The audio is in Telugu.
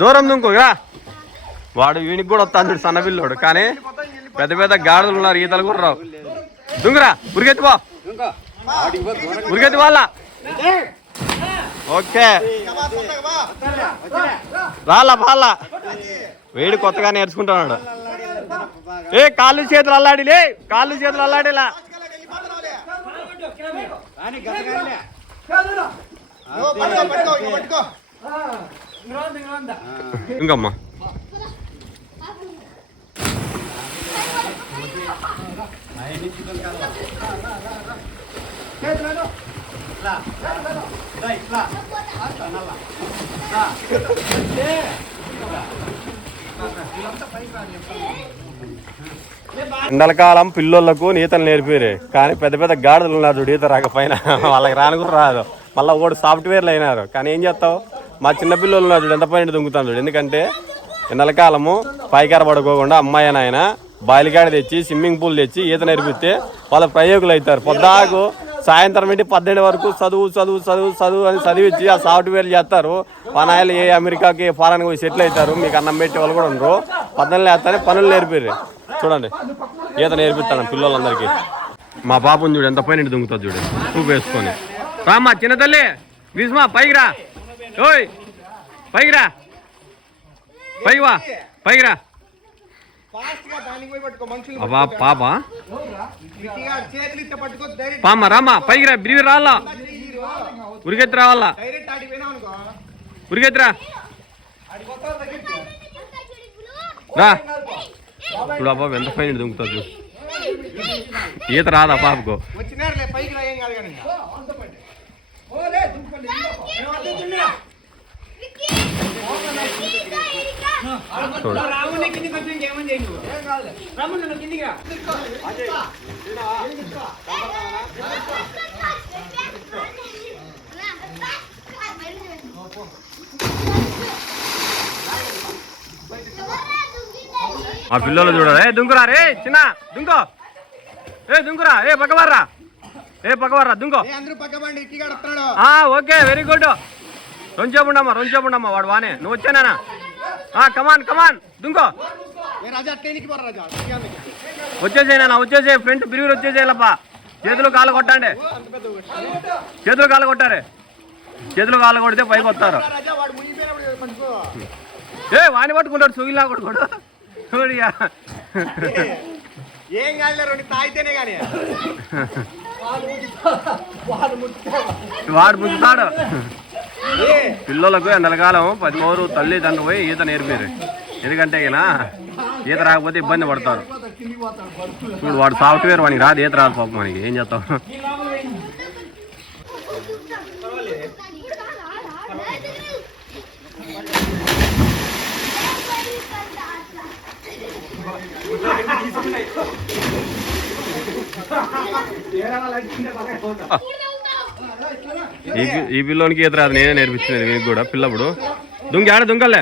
దూరం దుంకురా. వాడు వీనికి కూడా వస్తాను చూడు సన్న పిల్లోడు, కానీ పెద్ద పెద్ద గాడులు ఉన్నారు, ఈతలు కూడా రావు. దుంగురా, ఉరికెత్తి పో, ఉరికెత్తి వాళ్ళ. ఓకే రాళ్ళ వేడి కొత్తగా నేర్చుకుంటున్నాడు. ఏ కాళ్ళు చేతులు అల్లాడిలే, కాళ్ళు చేతులు అల్లాడేలా. ఇంకమ్మా ఎండలకాలం పిల్లోళ్ళకు ఈతలు నేర్పారు, కానీ పెద్ద పెద్ద గాడులు ఉన్నారు చూడు ఈత రాకపోయిన వాళ్ళకి రాను కూడా రాదు. మళ్ళీ ఒకటి సాఫ్ట్వేర్లు అయినారు, కానీ ఏం చేస్తావు, మా చిన్న పిల్లలు ఉన్నారు చూడు ఎంత పైన దుంకుతాను చూడు. ఎందుకంటే ఎండలకాలము పైకార పడుకోకుండా అమ్మాయి ఆయన బాయిలకాడ తెచ్చి స్విమ్మింగ్ పూల్ తెచ్చి ఈత నేర్పిస్తే వాళ్ళ ప్రయోగులు అవుతారు. పొద్దాకు సాయంత్రం ఏంటి 12 వరకు చదువు అని చదివించి ఆ సాఫ్ట్వేర్లు చేస్తారు. పనాయలు ఏ అమెరికాకి ఫారెన్కి పోయి సెటిల్ అవుతారు. మీకు అన్నం పెట్టి వాళ్ళు కూడా ఉండరు. 14 వేస్తానే పనులు నేర్పారు. చూడండి ఈత నేర్పిస్తాను పిల్లలందరికీ. మా పాపను చూడు ఎంత పైన దుంకుతుంది చూడు, చూపు వేసుకొని. రామ్మా చిన్న తల్లి, విస్మా పైకి రా, ఓయ్ పైకి రా, పైకి వా, పైకి రా. అబ్బా పాప పామ్మ రామ్మా పైకి రా, బిరివి రాళ్ళ, ఉరికెత్తి రావాలా, ఉరికెత్తిరా రా. ఇప్పుడు ఆ పాప ఎంత పైన దుంకుతుంది, ఈత రాదా పాపకు. ఆ పిల్లలు చూడరా, ఏ దుంకురా రే చిన్న దుంకో, ఏ దుంకురా, ఏ పక్కవర్రా, ఏ పక్కవర్రా దుంకో. Okay very good. రొంచేపుండమ్మా వాడు వానే. నువ్వు వచ్చానా, కమాన్ దుంకో, వచ్చేసేనా, వచ్చేసే ఫ్రంట్ బిరివిలు వచ్చేసేయాలప్పా. చేతులు కాళ్ళు కొట్టండి, చేతులు కాళ్ళు కొట్టారే, చేతులు కాళ్ళు కొడితే పైకి వస్తారు. ఏ వాణి పట్టుకుంటాడు సుగిలా కొట్టుకోడు చూడియా, ఏం కాదు తాగితేనే కానీ వాడు ముంచుతాడు. పిల్లలకు ఎండలకాలం 10 రోజులు తల్లిదండ్రులు పోయి ఈత నేర్పారు. ఎందుకంటే ఈత రాకపోతే ఇబ్బంది పడతారు. చూడు వాడు సాఫ్ట్వేర్, వానికి రాదు ఈత రాదు పాపం, మనకి ఏం చేస్తాం. ఈ పిల్లోనికి ఈత రాదు, నేనే నేర్పించినది వీనికి కూడా. పిల్లప్పుడు దుంకి ఆడ దుంకలే.